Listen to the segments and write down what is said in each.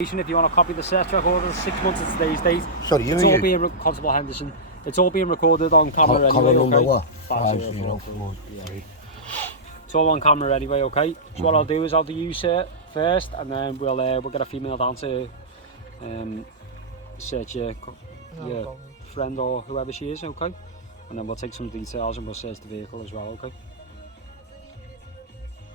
If you want to copy the search record of 6 months of today's date, Sorry, it's all being Constable Henderson. It's all being recorded on camera anyway. Collar number okay? what? 5044. Yeah. It's all on camera anyway. Okay. So what I'll do is I'll do you first, and then we'll get a female down to search your friend or whoever she is. Okay. And then we'll take some details and we'll search the vehicle as well. Okay.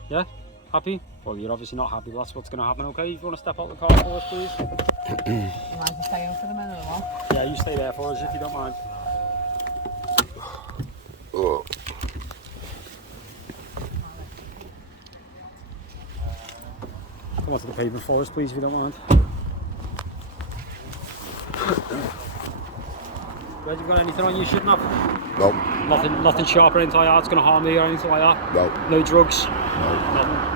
Yeah. Happy? Well, you're obviously not happy, but that's what's going to happen, okay? If you want to step out the car for us, please. Am I to stay in for the minute or what? Yeah, you stay there for us if you don't mind. Oh. Come onto the pavement for us, please, if you don't mind. Red, you got anything on you shouldn't have? No. Nothing sharp or anything like that? It's going to harm you or anything like that? No. No drugs? No. Nothing?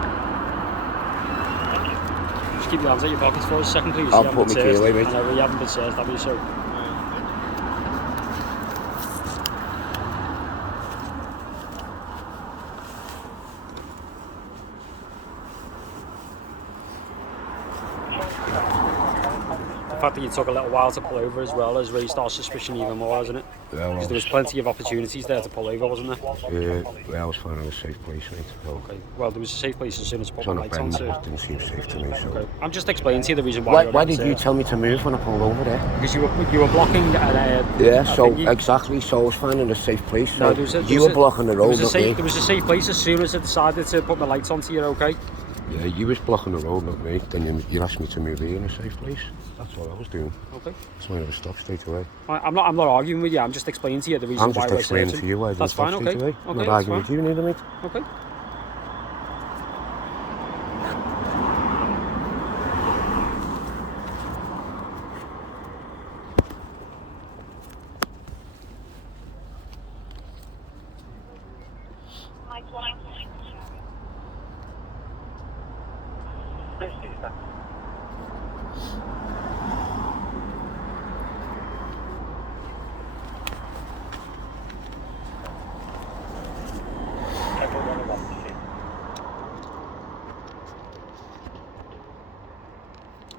Just keep your hands out your pockets for us a second, please. I'll put my key away, mate. I know, you haven't been searched, have you, so... The fact that you took a little while to pull over as well has raised our suspicion even more, hasn't it? Yeah, Because there was plenty of opportunities there to pull over, wasn't there? Yeah, well, I was finding a safe place, mate. So. Okay. Well, there was a safe place as soon as I put It's my on a lights on, bend, so... it didn't seem safe to me, so... Okay. I'm just explaining to you the reason why... Why did you tell me to move when I pulled over there? Because you were blocking... Yeah, so, exactly, so I was finding a safe place, so no, you were blocking the road, not me. There was a safe place as soon as I decided to put my lights on to you, okay? Yeah, you was blocking the road, not me. Then you asked me to move here in a safe place. That's what I was doing. Okay. That's why I never stopped straight away. I'm not arguing with you. I'm just explaining to you the reason why we're searching. I'm just explaining to you why I didn't stop straight away. I'm not arguing with you, neither, mate. Okay.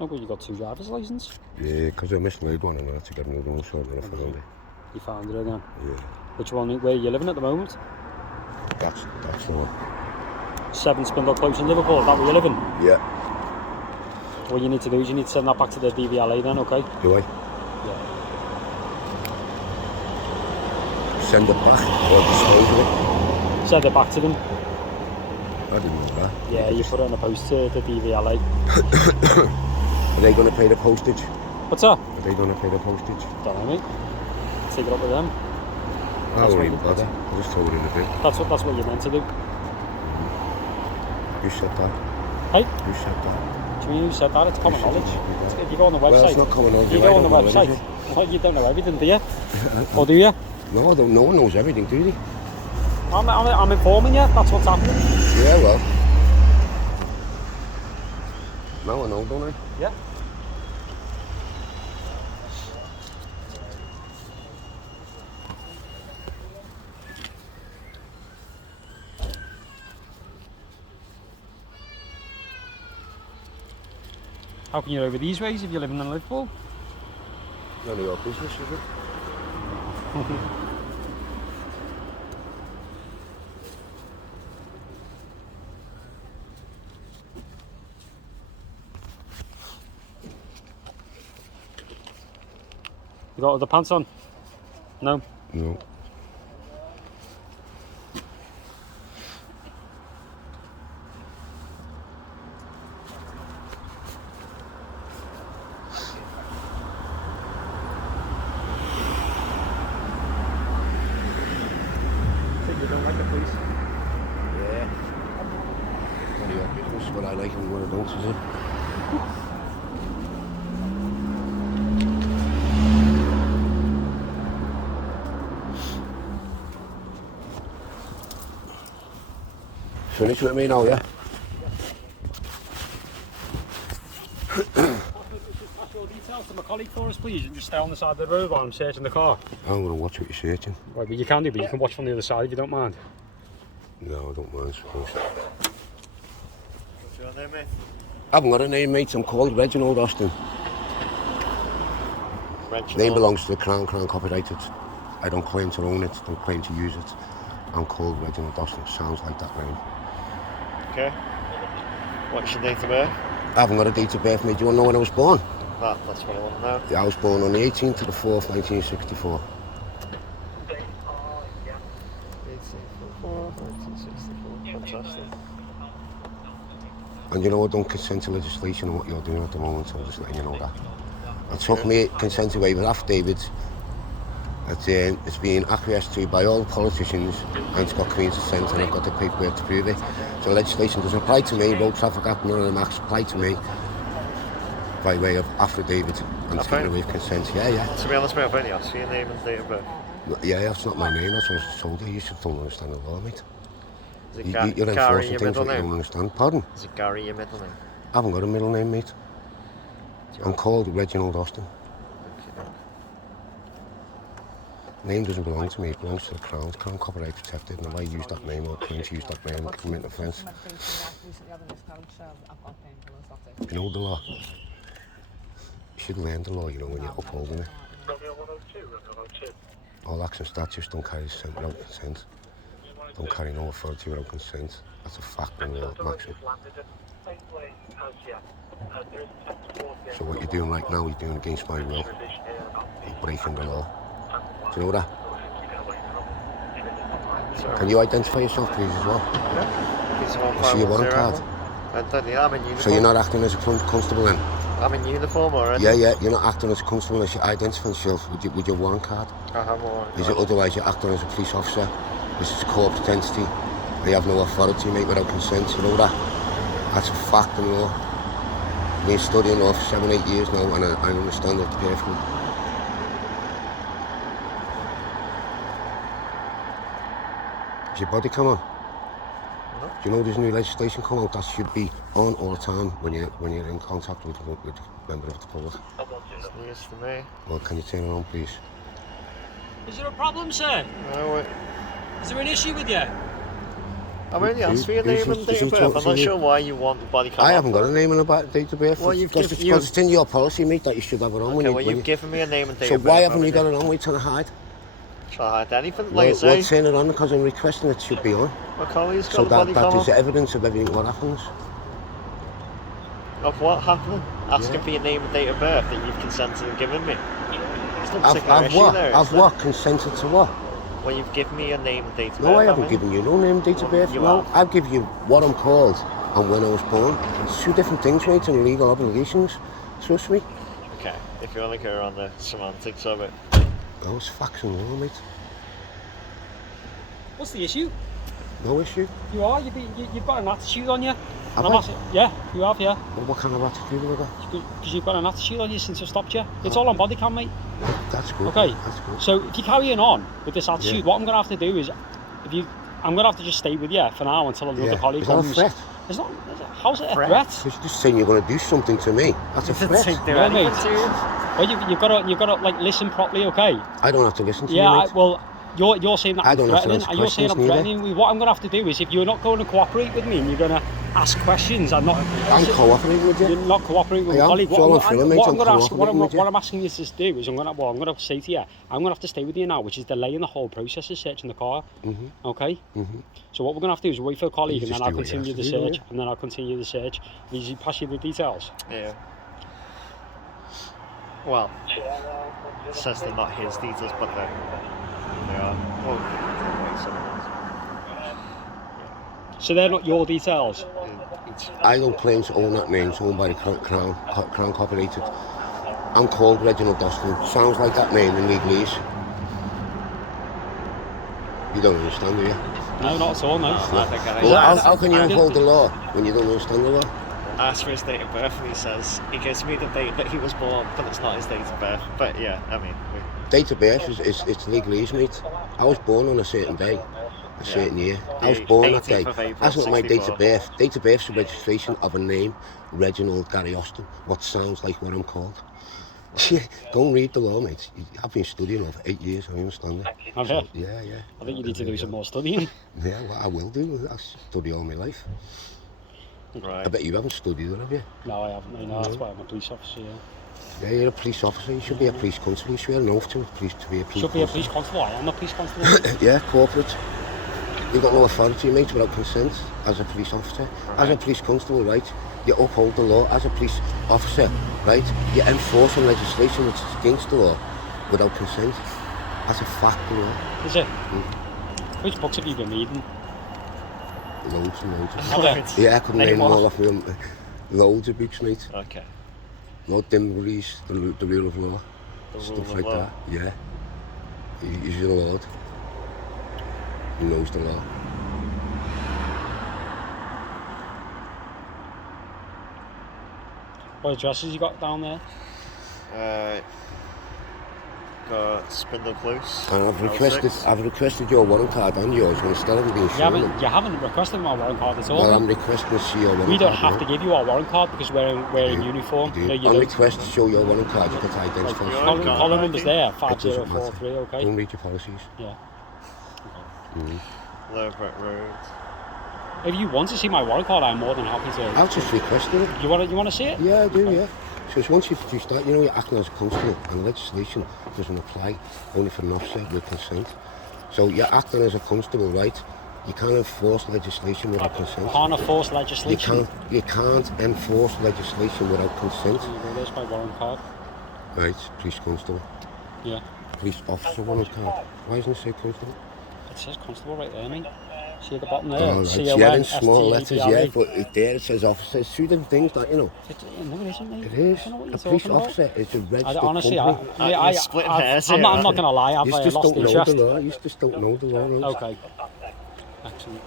Oh, well, you got 2 driver's license? Yeah, because I mislaid one and I had to get another one sorted out for Monday. You found it again? Yeah. Which one? Where are you living at the moment? That's the one. 7 Spindle Close in Liverpool, is that where you're living? Yeah. What you need to do is you need to send that back to the DVLA then, okay? Do I? Yeah. Send it back or dispose of it? Send it back to them. I didn't know that. Yeah, you put it on the post to the DVLA. Are they going to pay the postage? What's that? Are they going to pay the postage? Don't know, mate. Take it up with them. I won't even bother. I'll just throw it in the bin. That's what you're meant to do. You said that. Hey? You said that. Do you mean you said that? It's common knowledge. If you go on the website... Well, it's not common knowledge. You go on the website. Well, you don't know everything, do you? Or do you? No, I don't. No one knows everything, do they? I'm informing you. That's what's happening. Yeah, well. Now I know, don't I? Yeah. How can you over these ways if you're living in Liverpool? None of your business, is it? You got the pants on? No? No. You don't like the police? Yeah. None of your business. What I like and what I don't, is it? Finish with me now, yeah? Pass your details to my colleague for us, please, and just stay on the side of the road while I'm searching the car. I'm going to watch what you're searching. Right, but you can do, but you can watch from the other side if you don't mind. No, I don't mind, suppose. What's your name, mate? I haven't got a name, mate. I'm called Reginald Austin. Name belongs to the Crown copyrighted. I don't claim to own it, don't claim to use it. I'm called Reginald Austin. Sounds like that name. Okay. What's your date of birth? I haven't got a date of birth, mate. Do you want to know when I was born? That's what I want to know. Yeah, I was born on the 18th of the 4th, 1964. 1964. Fantastic. And you know, I don't consent to legislation on what you're doing at the moment, so I'm just letting you know that. I took my consent away with affidavits. It's been acquiesced to by all the politicians and it's got Queen's assent and I've got the paperwork to prove it. So legislation doesn't apply to me, Road Traffic Act, none of them acts apply to me by way of affidavit and taking away consent. Yeah. To be honest, mate, I've only asked for your name and date of birth. Yeah, that's not my name, that's what I told you. You should don't understand the law, mate. Is it You're Gary enforcing your things middle that you don't name? understand. Pardon? Is it Gary your middle name? I haven't got a middle name, mate. I'm called Reginald Austin. Name doesn't belong to me, it belongs to the Crown. It's Crown copyright protected, and if I use that name or claim to use that name, I commit an offence. You know the law. You should learn the law, you know, when you're upholding it. All acts and statutes don't carry consent without consent. Don't carry no authority without consent. That's a fact in law, maximum. So what you're doing right now, you're doing against my will. You're breaking the law. Do you know that? Sorry. Can you identify yourself, please, as well? Yeah. I see your warrant card. I'm in uniform. So you're not acting as a constable then? I'm in uniform already. Yeah, you're not acting as a constable unless you identify yourself with your warrant card. I have a warrant card. Is it otherwise you're acting as a police officer, which is a corporate entity. They have no authority, mate, without consent, you know that? That's a fact in law. I've been studying law for 7-8 years now and I understand it perfectly. Is your body come on? No. Do you know there's new legislation come out that should be on all the time when you're in contact with a member of the public? It's news for me. Well, can you turn it on, please? Is there a problem, sir? No, wait. Is there an issue with you? I'm only asked for your name and date of birth. I'm not sure why you want the body cam. I haven't got a name and a date of birth. Well, you've because it's in your policy, mate, that you should have it on. Okay, you've given me a name and date so of birth. why haven't you got it on? What are you trying to hide? Try to hide anything, like Well, you say. turn it on because I'm requesting it should be on. My colleague's got So the body that cam is on. evidence of everything what happens. Of what happened? Asking Yeah. for your name and date of birth that you've consented and given me. There's no particular I've issue what? there, is I've there? what? Consented to what? Well, you've given me your name and date of birth. No, I haven't haven't you? given you no name and date of Well, birth. you No, have. I've given you what I'm called and when I was born. It's two different things, mate, and legal obligations. Trust me. Okay, if you want to go on the semantics of it. No, it's facts and law, mate. What's the issue? No issue. You are. You've got an attitude on you. Have And I? Yeah, you have, yeah. Well, what kind of attitude have I got? Because you've got an attitude on you since I stopped you. It's all on body cam, mate. That's good. Okay. That's good. So if you're carrying on with this attitude, Yeah. what I'm going to have to do is, I'm going to have to just stay with you for now until another colleague Is that a comes. threat? It's not. How's it a Threat? threat? Because you're just saying you're going to do something to me. That's a threat. Yeah, mate. Well, you've got to like listen properly, okay? I don't have to listen to you, Yeah. mate. Well, you're saying that I I'm don't have to threatening, answer and you're saying I'm questions neither. threatening. What I'm going to have to do is, if you're not going to cooperate with me and you're going to ask questions and not, I'm cooperating with you're you. not cooperating with I my am. colleague. It's all I'm feeling, mate. What I'm I'm going to ask, cooperating with you. what I'm asking you to do is, I'm going to say to you, I'm going to have to stay with you now, which is delaying the whole process of searching the car. Okay. So what we're going to have to do is wait for a colleague, You and then just I'll do what you continue have the to do, search, yeah. and then I'll continue the search. Will you pass you the details? Yeah. Well, it says they're not his details, but they are. Well, wait, someone's. So they're not your details. I don't claim to own that name. It's owned by the Crown Corporated. I'm called Reginald Austin. Sounds like that name in legalese. You don't understand, do you? No, not at all, no. I think I Well, how can you I uphold the didn't- law when you don't understand the law? asked for his date of birth, and he says he gives me the date that he was born, but it's not his date of birth. But yeah, I mean, Date of birth is it's legalese, mate. I was born on a certain day, a certain year. I was born that day. 18th of April, That's not my date 64. of birth. Date of birth is a registration of a name, Reginald Gary Austin. What sounds like what I'm called. Don't read the law, mate. I've been studying over 8 years. I understand it. Have you? Yeah. I think you need to do some more studying. Yeah, well, I will do. I study all my life. Right. I bet you haven't studied it, have you? No, I haven't. No, that's why I'm a police officer. Yeah, you're a police officer. You should be a police constable. You should be an oath to be a police Should be a constable. police constable. I am a police constable. Yeah, corporate. You've got no authority, mate, without consent as a police officer. Right. As a police constable, right, you uphold the law. As a police officer, right, you're enforcing legislation which is against the law without consent. That's a fact, you know. Is it? Which books have you been reading? Loads and loads. Have you? Yeah, I couldn't Name name them all what? off them. Loads of books, mate. Okay. No Dimberries, the rule of law, The stuff rule of like law. that. Yeah. He's your lord. He knows the law. What addresses you got down there? Got Spindle Close. And I've requested your warrant card and yours, and I still haven't been shown them. You haven't requested my warrant card at all. Well, I'm requesting to see your warrant card. We don't have to give you our warrant card because we're in uniform. You do. you On don't. request to show your warrant card, you get to identify. Like, Colin got it, number's there, It doesn't matter. 5043, okay? Don't read your policies. Yeah. Low Brick Road. If you want to see my warrant card, I'm more than happy to. I'll just request it. You want to see it? Yeah, I do, yeah. So it's once you start, you know, you're acting as a constable, and legislation doesn't apply only for an officer with consent. So you're acting as a constable, right? You can't enforce legislation without consent. Can't enforce legislation. You can't enforce legislation without consent. There's my warrant card. Right, police constable. Yeah. Police officer warrant card. Why doesn't it say constable? It says constable right there, mate. See at the bottom there? Oh, right. Yeah, in small letters, yeah, but there it says officer. It's two different things, that, you know. No, it isn't, mate. It is. I don't know what A you're police talking about. officer is a registered Honestly, company. I'm splitting not hairs here, going to lie, I've You just lost don't know interest. the law. You just don't know the law. Right? Okay. Excellent.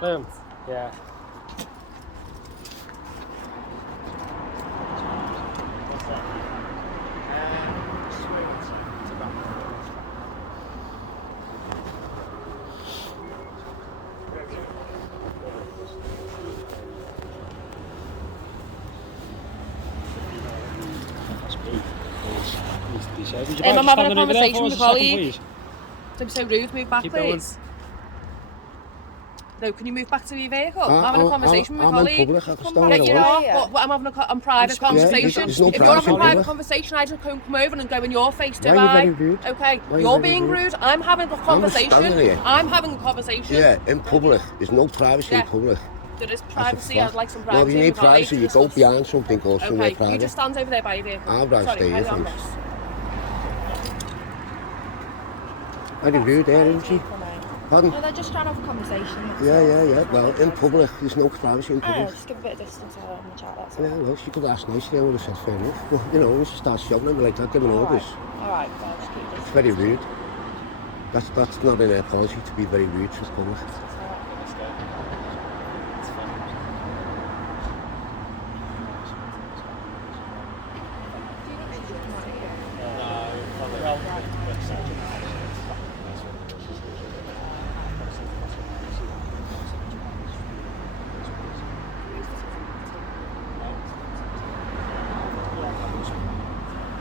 Boom. Yeah. I'm having a conversation with a colleague. Don't be so rude, move back Keep going. please. No, can you move back to your vehicle? I'm having a conversation with my I'm colleague. in public, I can stand Yeah, where I you want. know, but I'm having a private conversation. there's no If you're privacy having a in private public. conversation, I just come over and go in your face, do Why are you I? very rude? Okay, Why are you you're very being rude? rude. I'm having a conversation. standing here. I'm having a conversation. Yeah, in public. There's no privacy in Yeah. public. There is That's a privacy. I'd fact. like some Well, privacy. if you need with my colleague privacy, to you go discuss. behind something or somewhere Okay, you private. just stand over there by your vehicle. I'll rather Sorry, stay here, carry on, thanks. miss. Very rude there, isn't she? Pardon? No, they're just trying to have a conversation. Yeah. Well, in public, there's no privacy in public. Just give a bit of distance on the chat, that's Yeah, well, she could ask nicely, I would have said fair enough. But, you know, when she starts shouting at me like that, giving orders, Alright, well, just keep it's this. very rude. That's not in our policy to be very rude to the public.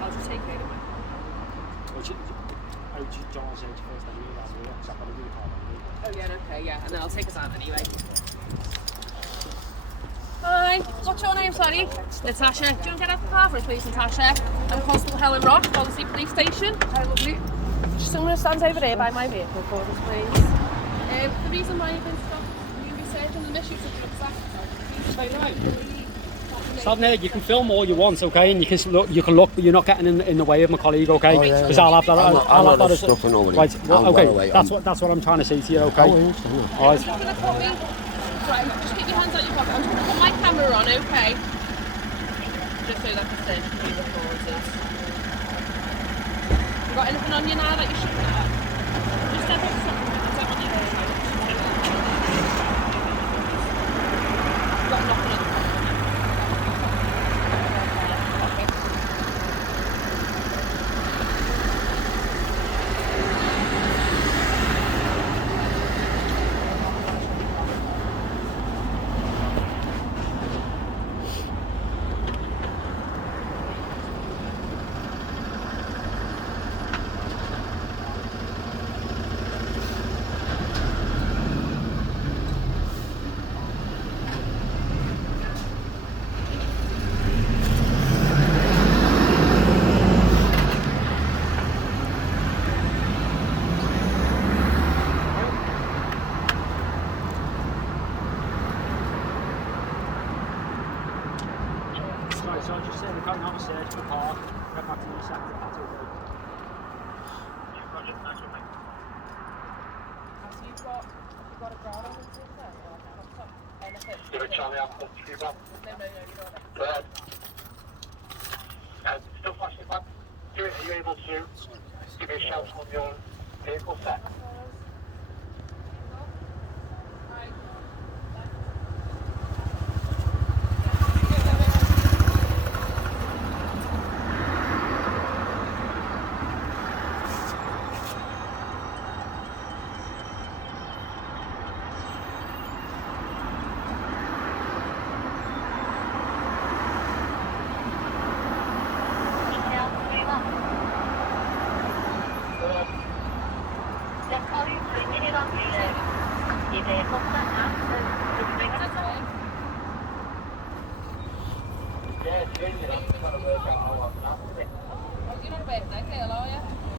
I'll just take it. Oh yeah, okay, yeah, and then I'll take us out anyway. Hi, what's your name, sorry? Natasha. Do you want to get out of the car for us, please, Natasha? I'm Constable Helen Rock, Policy Police Station. Hi, lovely. Just someone who stands over there by my vehicle for us, please. The reason why you've been stopped, you'll be searching the misuse of drugs act. Stand there, you can film all you want, okay? And you can look, but you're not getting in the way of my colleague, okay? Oh, yeah, Because yeah. I'll have that. I'm not that as stuffing nobody. right. I'm Well, well okay, away. that's what I'm trying to say to you, okay? Oh, I understand that. All right. You're going to call me? Right, just keep your hands out your pocket. I'm just going to put my camera on, okay? Just so that the thing can be recorded. You got anything on you now that you shouldn't have? Just step up something. I don't want you to You've got nothing on you. carrying out a search for the car. Get back to you in a second if that's okay. You've got a ground on the there? Anything? Give it Charlie, I'll put you back. No, you don't have Still flashing back. Are you able to give me a shout on your vehicle set? 이 배에 꼭 따라